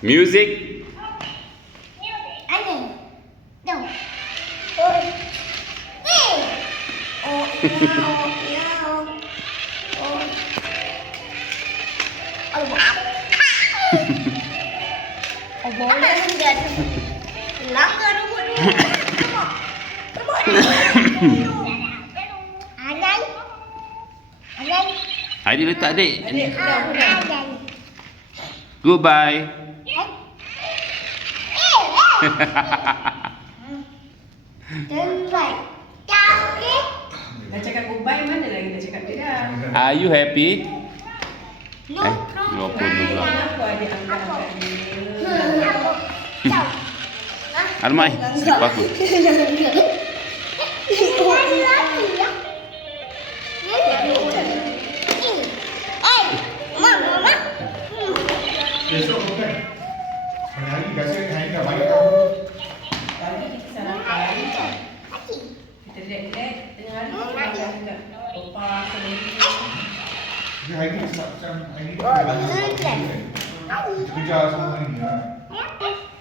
Music. Adik letak adik. Goodbye. Dah cakap goodbye, mana lagi dah cakap dia? Are you happy? Lupa dulu. Kenapa adik angkat-angkat dia? Almai, slip aku. Besok bukan. Hari biasa hari dah balik kamu. Tadi kita sarapan. Kita relax-relax. Tengah hari kita cakap opa sendiri. Hari ni hari ni kita balik. Kerja semua hari ni.